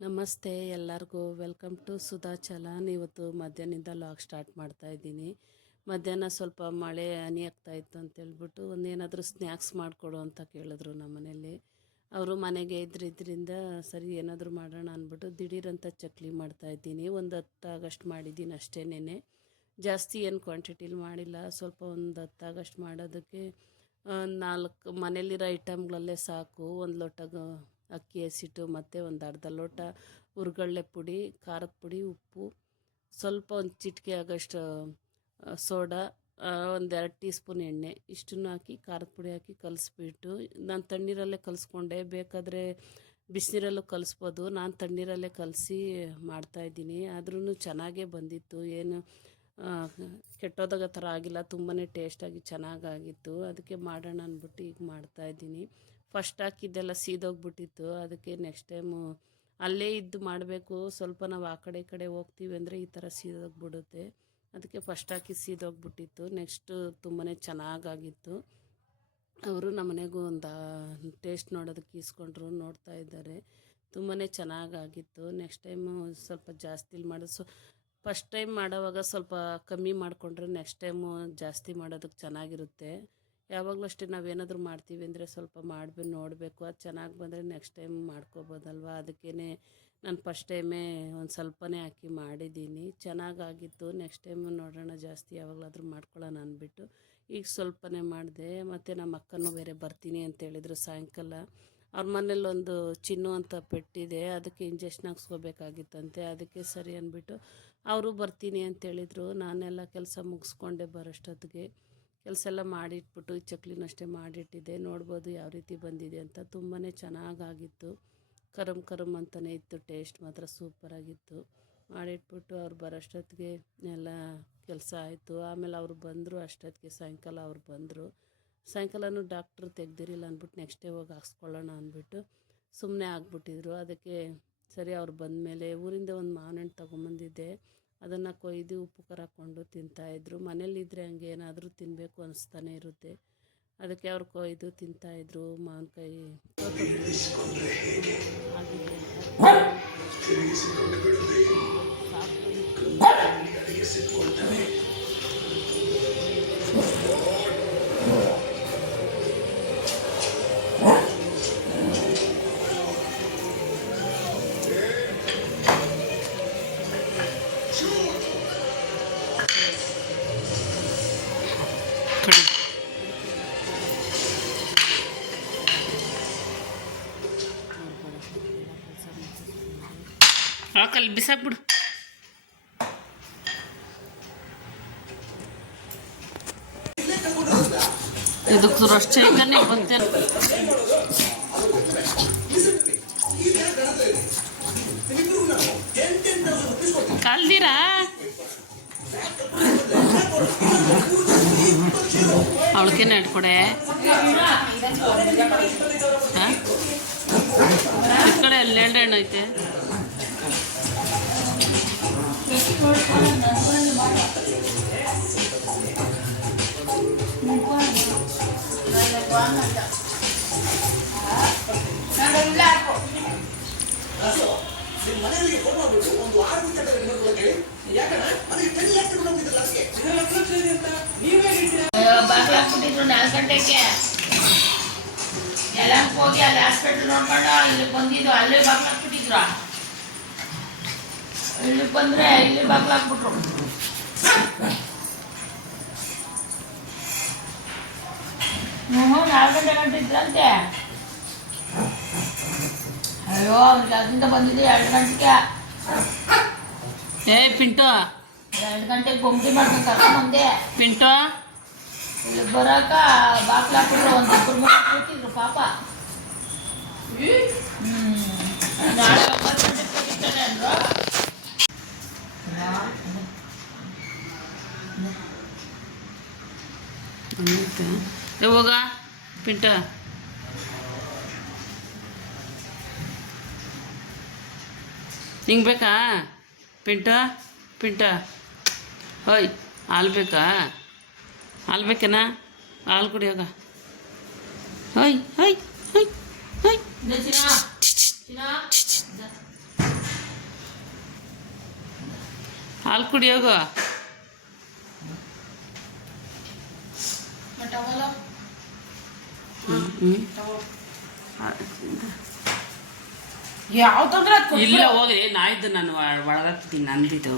ನಮಸ್ತೆ ಎಲ್ಲರಿಗೂ. Welcome to Sudha Chalan. ಇವತ್ತು ಮಧ್ಯಾಹ್ನದಿಂದ ಲಾಗ್ ಸ್ಟಾರ್ಟ್ ಮಾಡ್ತಾ ಇದ್ದೀನಿ. ಮಧ್ಯಾಹ್ನ ಸ್ವಲ್ಪ ಮಳೆ ಹನಿ ಆಗ್ತಾ ಇತ್ತು ಅಂತೇಳ್ಬಿಟ್ಟು ಒಂದೇನಾದರೂ ಸ್ನ್ಯಾಕ್ಸ್ ಮಾಡಿಕೊಡು ಅಂತ ಕೇಳಿದ್ರು ನಮ್ಮ ಮನೇಲಿ. ಅವರು ಮನೆಗೆ ಇದ್ರಿಂದ ಸರಿ ಏನಾದರೂ ಮಾಡೋಣ ಅಂದ್ಬಿಟ್ಟು ದಿಢೀರಂತ ಚಕ್ಲಿ ಮಾಡ್ತಾಯಿದ್ದೀನಿ. ಒಂದು 10 ಆಗಸ್ಟ್ ಮಾಡಿದ್ದೀನಿ ಅಷ್ಟೇನೆ, ಜಾಸ್ತಿ ಏನು ಕ್ವಾಂಟಿಟಿಲಿ ಮಾಡಿಲ್ಲ. ಸ್ವಲ್ಪ ಒಂದು 10 ಆಗಸ್ಟ್ ಮಾಡೋದಕ್ಕೆ 4 ಮನೇಲಿರೋ ಐಟಮ್ಗಳಲ್ಲೇ ಸಾಕು. ಒಂದು ಲೋಟ ಅಕ್ಕಿ ಹಸಿಟ್ಟು ಮತ್ತು ಒಂದು ಅರ್ಧ ಲೋಟ ಹುರ್ಗಡ್ಲೆ ಪುಡಿ, ಖಾರದ ಪುಡಿ, ಉಪ್ಪು, ಸ್ವಲ್ಪ ಒಂದು ಚಿಟಿಕೆ ಆಗೋಷ್ಟು ಸೋಡಾ, ಒಂದು 2 ಟೀ ಸ್ಪೂನ್ ಎಣ್ಣೆ, ಇಷ್ಟನ್ನು ಹಾಕಿ ಖಾರದ ಪುಡಿ ಹಾಕಿ ಕಲಿಸ್ಬಿಟ್ಟು ನಾನು ತಣ್ಣೀರಲ್ಲೇ ಕಲಿಸ್ಕೊಂಡೆ. ಬೇಕಾದರೆ ಬಿಸಿನೀರಲ್ಲೂ ಕಲಿಸ್ಬೋದು. ನಾನು ತಣ್ಣೀರಲ್ಲೇ ಕಲಸಿ ಮಾಡ್ತಾಯಿದ್ದೀನಿ. ಆದ್ರೂ ಚೆನ್ನಾಗೇ ಬಂದಿತ್ತು, ಏನು ಕೆಟ್ಟೋದಾಗ ಥರ ಆಗಿಲ್ಲ. ತುಂಬಾ ಟೇಸ್ಟಾಗಿ ಚೆನ್ನಾಗಾಗಿತ್ತು. ಅದಕ್ಕೆ ಮಾಡೋಣ ಅಂದ್ಬಿಟ್ಟು ಈಗ ಮಾಡ್ತಾಯಿದ್ದೀನಿ. ಫಸ್ಟ್ ಹಾಕಿದ್ದೆಲ್ಲ ಸೀದೋಗ್ಬಿಟ್ಟಿತ್ತು. ಅದಕ್ಕೆ ನೆಕ್ಸ್ಟ್ ಟೈಮು ಅಲ್ಲೇ ಇದ್ದು ಮಾಡಬೇಕು. ಸ್ವಲ್ಪ ನಾವು ಆ ಕಡೆ ಈ ಕಡೆ ಹೋಗ್ತೀವಿ ಅಂದರೆ ಈ ಥರ ಸೀದೋಗ್ಬಿಡುತ್ತೆ. ಅದಕ್ಕೆ ಫಸ್ಟ್ ಹಾಕಿ ಸೀದೋಗ್ಬಿಟ್ಟಿತ್ತು. ನೆಕ್ಸ್ಟು ತುಂಬಾ ಚೆನ್ನಾಗಾಗಿತ್ತು. ಅವರು ನಮ್ಮ ಮನೆಗೂ ಒಂದು ಟೇಸ್ಟ್ ನೋಡೋದಕ್ಕೆ ಇಸ್ಕೊಂಡ್ರು, ನೋಡ್ತಾ ಇದ್ದಾರೆ. ತುಂಬಾ ಚೆನ್ನಾಗಾಗಿತ್ತು. ನೆಕ್ಸ್ಟ್ ಟೈಮು ಸ್ವಲ್ಪ ಜಾಸ್ತಿಲಿ ಮಾಡೋದು. ಫಸ್ಟ್ ಟೈಮ್ ಮಾಡೋವಾಗ ಸ್ವಲ್ಪ ಕಮ್ಮಿ ಮಾಡಿಕೊಂಡ್ರೆ ನೆಕ್ಸ್ಟ್ ಟೈಮು ಜಾಸ್ತಿ ಮಾಡೋದಕ್ಕೆ ಚೆನ್ನಾಗಿರುತ್ತೆ. ಯಾವಾಗಲೂ ಅಷ್ಟೇ ನಾವೇನಾದರೂ ಮಾಡ್ತೀವಿ ಅಂದರೆ ಸ್ವಲ್ಪ ನೋಡಬೇಕು. ಅದು ಚೆನ್ನಾಗಿ ಬಂದರೆ ನೆಕ್ಸ್ಟ್ ಟೈಮ್ ಮಾಡ್ಕೋಬೋದಲ್ವ. ಅದಕ್ಕೇ ನಾನು ಫಸ್ಟ್ ಟೈಮೇ ಒಂದು ಸ್ವಲ್ಪನೇ ಹಾಕಿ ಮಾಡಿದ್ದೀನಿ. ಚೆನ್ನಾಗಾಗಿತ್ತು. ನೆಕ್ಸ್ಟ್ ಟೈಮು ನೋಡೋಣ, ಜಾಸ್ತಿ ಯಾವಾಗಲಾದರೂ ಮಾಡ್ಕೊಳ್ಳೋಣ ಅಂದ್ಬಿಟ್ಟು ಈಗ ಸ್ವಲ್ಪನೇ ಮಾಡಿದೆ. ಮತ್ತು ನಮ್ಮ ಅಕ್ಕನೂ ಬೇರೆ ಬರ್ತೀನಿ ಅಂತೇಳಿದರು ಸಾಯಂಕಾಲ. ಅವ್ರ ಮನೇಲಿ ಒಂದು ಚಿನ್ನು ಅಂತ ಪೆಟ್ಟಿದೆ, ಅದಕ್ಕೆ ಇಂಜೆಕ್ಷನ್ ಹಾಕ್ಸ್ಕೋಬೇಕಾಗಿತ್ತಂತೆ. ಅದಕ್ಕೆ ಸರಿ ಅಂದ್ಬಿಟ್ಟು ಅವರು ಬರ್ತೀನಿ ಅಂತೇಳಿದರು. ನಾನೆಲ್ಲ ಕೆಲಸ ಮುಗಿಸ್ಕೊಂಡೆ ಬರೋಷ್ಟೊತ್ತಿಗೆ. ಕೆಲಸ ಎಲ್ಲ ಮಾಡಿಟ್ಬಿಟ್ಟು ಚಕ್ಲಿನೂ ಅಷ್ಟೇ ಮಾಡಿಟ್ಟಿದ್ದೆ. ನೋಡ್ಬೋದು ಯಾವ ರೀತಿ ಬಂದಿದೆ ಅಂತ. ತುಂಬಾ ಚೆನ್ನಾಗಾಗಿತ್ತು. ಕರಮ್ ಅಂತಲೇ ಇತ್ತು. ಟೇಸ್ಟ್ ಮಾತ್ರ ಸೂಪರಾಗಿತ್ತು. ಮಾಡಿಟ್ಬಿಟ್ಟು ಅವ್ರು ಬರೋಷ್ಟೊತ್ತಿಗೆ ಎಲ್ಲ ಕೆಲಸ ಆಯಿತು. ಆಮೇಲೆ ಅವರು ಬಂದರು ಅಷ್ಟೊತ್ತಿಗೆ, ಸಾಯಂಕಾಲ ಅವ್ರು ಬಂದರು. ಸಾಯಂಕಾಲನೂ ಡಾಕ್ಟ್ರು ತೆಗ್ದಿರಿಲ್ಲ ಅಂದ್ಬಿಟ್ಟು ನೆಕ್ಸ್ಟ್ ಡೇ ಹೋಗಿ ಹಾಕ್ಸ್ಕೊಳ್ಳೋಣ ಅಂದ್ಬಿಟ್ಟು ಸುಮ್ಮನೆ ಆಗ್ಬಿಟ್ಟಿದ್ರು. ಅದಕ್ಕೆ ಸರಿ ಅವ್ರು ಬಂದಮೇಲೆ ಊರಿಂದ ಒಂದು ಮಾವಿನ ಹಣ್ಣು ತೊಗೊಂಬಂದಿದ್ದೆ. ಅದನ್ನು ಕೊಯ್ದು ಉಪ್ಪು ಖಾರ ಹಾಕ್ಕೊಂಡು ತಿಂತಾಯಿದ್ರು. ಮನೇಲಿದ್ದರೆ ಹಂಗೆ ಏನಾದರೂ ತಿನ್ನಬೇಕು ಅನಿಸ್ತಾನೆ ಇರುತ್ತೆ. ಅದಕ್ಕೆ ಅವ್ರು ಕೊಯ್ದು ತಿಂತಾಯಿದ್ರು. ಮಾವಿನಕಾಯಿ ಆಗಿದೆ ಹಾಕಲ್ಲಿ ಬಿಸಾಕ್ಬಿಡು. ಇದಕ್ಕೆ ರೊಷ್ಟ ಐತಾನೆ ಬಂತೇನೆ. ಕಲ್ದಿರಾ ಅವಳಕೇನೆ ಇಟ್ಕೊಡೆ. ಹಾಂ, ಈ ಕಡೆ ಅಲ್ಲಿ 2 ಹಣ್ಣು ಐತೆ. ಬಾಗ್ಲಾಕ್ಬಿಟ್ಟಿದ್ರು 4 ಗಂಟೆಗೆ. ಎಲ್ಲ ಹೋಗಿ ಅಲ್ಲಿ ಹಾಸ್ಪಿಟ್ಲ್ ನೋಡ್ಕೊಂಡು ಇಲ್ಲಿ ಬಂದಿದ್ದು. ಅಲ್ಲೇ ಬಾಗ್ಲಾಕ್ಬಿಟ್ಟಿದ್ರು. ಇಲ್ಲಿ ಬಂದರೆ ಇಲ್ಲಿ ಬಾಗ್ಲಾಕ್ಬಿಟ್ರು. ಹ್ಞೂ 4 ಗಂಟೆ ಇದ್ರಂತೆ. ಅಯ್ಯೋ ಅವ್ರಿಗೆ ಅದರಿಂದ ಬಂದಿದ್ದು 2 ಗಂಟೆಗೆ. ಪಿಂಟು 2 ಗಂಟೆಗೆ ಬೊಂಬಿ ಮಾಡ್ಕೊಂಡು ಕರ್ಕೊಂಡ್ಬಂದೆ. ಪಿಂಟು ಇಲ್ಲಿ ಬರೋಕ ಬಾಗ್ಲಾಕ್ಬಿಟ್ರು. ಒಂದು 2-3 ಕೂತಿದ್ರು ಪಾಪ. ನಾಳೆ 9 ಗಂಟೆಗೆ ಹೋಗಿದ್ದಾನೆ ಅಂದರು. ಯಾವಾಗ ಪಿಂಟ ನಿಂಗೆ ಬೇಕಾ ಪಿಂಟ ಹೋಯ್ ಹಾಲು ಬೇಕಾ? ಹಾಲು ಬೇಕೇನಾ? ಹಾಲು ಕುಡಿಯೋಗ. ಹೋಯ್ ಹೋಯ್ ಹೋಯ್ ಹೋಯ್. ಹಾಲು ಕುಡಿಯೋಗು. ಯಾವ ತೊಂದ್ರೆ ಇಲ್ಲ ಹೋಗಿ ನಾಯ್ದು ನಾನು ಒಳಗಾಗ್ತೀನಿ ನಂದಿದ್ದು.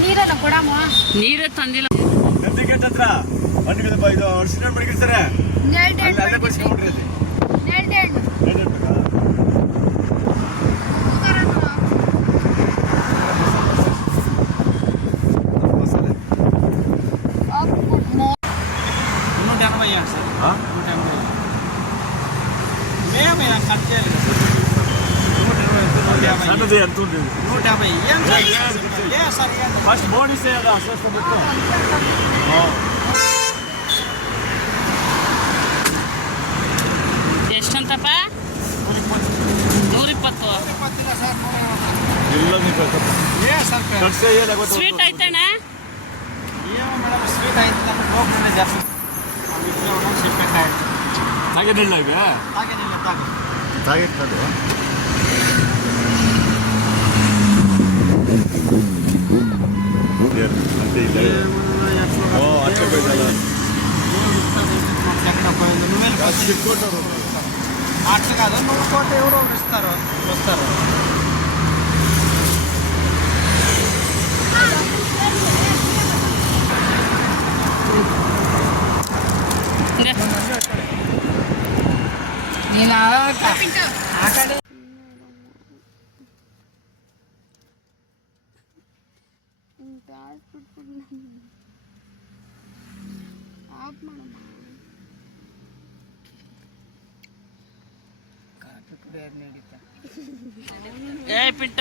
ನೀರನ್ನ ಕೊಡಮ್ಮ. ನೀರೇ ತಂದಿಲ್ಲ. ನಂದಿಗೇಟ್ ಹತ್ರ ಇದು ಅರ್ಸಿನ ಮಡಗಿರ್ತಾರೆ ಅಲ್ಲೇ ಕೊಡ್ಸ್ಕೊಂಡ್ಬಿಡ್ರಿ ಅಲ್ಲಿ. సన్నది ఎంత ఉంటుంది 150 ఫస్ట్ బోనస్ ఏదో అసలు పెట్టు ಎಷ್ಟಂತಪ್ಪ? 120. ಇಲ್ಲ ಸ್ವೀಟ್ ಆಯ್ತಣ್ಣ? ಸ್ವೀಟ್ ಆಯ್ತು ನಮ್ಗೆ ಹೋಗ್ಬಿಟ್ಟೆ ಜಾಸ್ತಿ తాగేదిಲ್ಲ ఇవి ಹಾಗೇನಿಲ್ಲ తాగేట్లేదు అంటే ಇಲ್ಲ అట్లా పోయిందా అట్లా కాదు 100 కోట్లు ఎవరో వస్తారు ಏ ಪಿಂಟ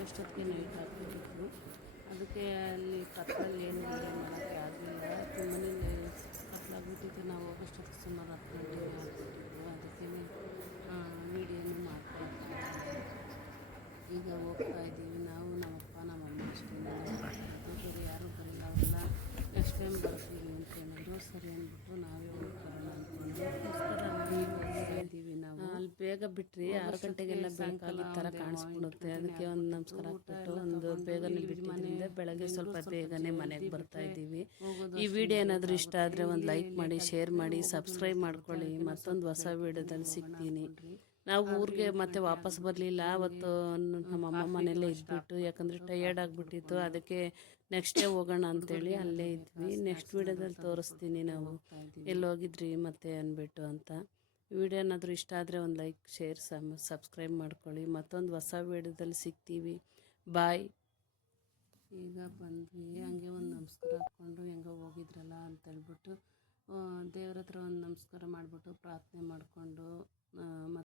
ಹೋಗೋಷ್ಟೊತ್ತಿಗೆ ನೈಟ್ ಆಗ್ತಿತ್ತು. ಅದಕ್ಕೆ ಅಲ್ಲಿ ಕತ್ತಲಲ್ಲಿ ಏನು ವೀಡಿಯೋ ಮಾಡೋಕ್ಕೆ ಆಗಲಿಲ್ಲ. ಮನೇಲಿ ಕತ್ಲಾಗ್ಬಿಟ್ಟಿತ್ತು. ನಾವು ಹೋಗೋಷ್ಟೊತ್ತಿಗೆ ಸುಮಾರು 10 ಗಂಟೆ ಆಗ್ಬಿಟ್ಟಿತ್ತು. ಅದಕ್ಕೆ ವೀಡಿಯೋನು ಮಾಡ್ತಾಯಿದ್ವಿ. ಈಗ ಹೋಗ್ತಾ ಇದ್ದೀವಿ ನಾವು, ನಮ್ಮಪ್ಪ ನಮ್ಮಮ್ಮ ಅಷ್ಟೇ. ಬೇರೆ ಯಾರೂ ಬರಲ್ಲ. ಅವರೆಲ್ಲ ನೆಕ್ಸ್ಟ್ ಟೈಮ್ ಬರ್ತೀವಿ ಅಂತೇಳಿದ್ರು. ಸರಿ ಅಂದ್ಬಿಟ್ಟು ನಾವೇ ಹೋಗ್ಬರೋಣ ಅಂದ್ಕೊಂಡು ಇದ್ದೀವಿ ನಾವು. ಅಲ್ಲಿ ಬೇಗ ಬಿಟ್ರಿ 6 ಗಂಟೆಗೆಲ್ಲ ಬೆಳಕಾಗಿದ್ದ ಥರ ಕಾಣಿಸ್ಬಿಡುತ್ತೆ. ಅದಕ್ಕೆ ಒಂದು ನಮಸ್ಕಾರ ಹಾಕ್ಬಿಟ್ಟು ಒಂದು ಬೇಗನೆ ಬಿಟ್ಟಿದ್ದರಿಂದ ಬೆಳಗ್ಗೆ ಸ್ವಲ್ಪ ಬೇಗನೆ ಮನೆಗೆ ಬರ್ತಾ ಇದ್ದೀವಿ. ಈ ವಿಡಿಯೋ ಏನಾದರೂ ಇಷ್ಟ ಆದರೆ ಒಂದು ಲೈಕ್ ಮಾಡಿ, ಶೇರ್ ಮಾಡಿ, ಸಬ್ಸ್ಕ್ರೈಬ್ ಮಾಡ್ಕೊಳ್ಳಿ. ಮತ್ತೊಂದು ಹೊಸ ವಿಡಿಯೋದಲ್ಲಿ ಸಿಗ್ತೀನಿ. ನಾವು ಊರಿಗೆ ಮತ್ತೆ ವಾಪಸ್ ಬರಲಿಲ್ಲ. ಅವತ್ತು ನಮ್ಮಮ್ಮ ಮನೆಯಲ್ಲೇ ಇದ್ಬಿಟ್ಟು, ಯಾಕಂದರೆ ಟಯರ್ಡ್ ಆಗಿಬಿಟ್ಟಿತ್ತು. ಅದಕ್ಕೆ ನೆಕ್ಸ್ಟ್ ಡೇ ಹೋಗೋಣ ಅಂತೇಳಿ ಅಲ್ಲೇ ಇದ್ವಿ. ನೆಕ್ಸ್ಟ್ ವಿಡಿಯೋದಲ್ಲಿ ತೋರಿಸ್ತೀನಿ ನಾವು ಎಲ್ಲೋಗಿದ್ರಿ ಮತ್ತೆ ಅಂದ್ಬಿಟ್ಟು ಅಂತ. ವಿಡಿಯೋ ಏನಾದರೂ ಇಷ್ಟ ಆದರೆ ಒಂದು ಲೈಕ್, ಶೇರ್, ಸಬ್ಸ್ಕ್ರೈಬ್ ಮಾಡ್ಕೊಳ್ಳಿ. ಮತ್ತೊಂದು ಹೊಸ ವಿಡಿಯೋದಲ್ಲಿ ಸಿಗ್ತೀವಿ. ಬಾಯ್. ಈಗ ಬಂದ್ವಿ. ಹಂಗೆ ಒಂದು ನಮಸ್ಕಾರ ಹಾಕ್ಕೊಂಡು ಹೆಂಗೋ ಹೋಗಿದ್ರಲ್ಲ ಅಂತೇಳ್ಬಿಟ್ಟು ದೇವ್ರ ಹತ್ರ ಒಂದು ನಮಸ್ಕಾರ ಮಾಡಿಬಿಟ್ಟು ಪ್ರಾರ್ಥನೆ ಮಾಡಿಕೊಂಡು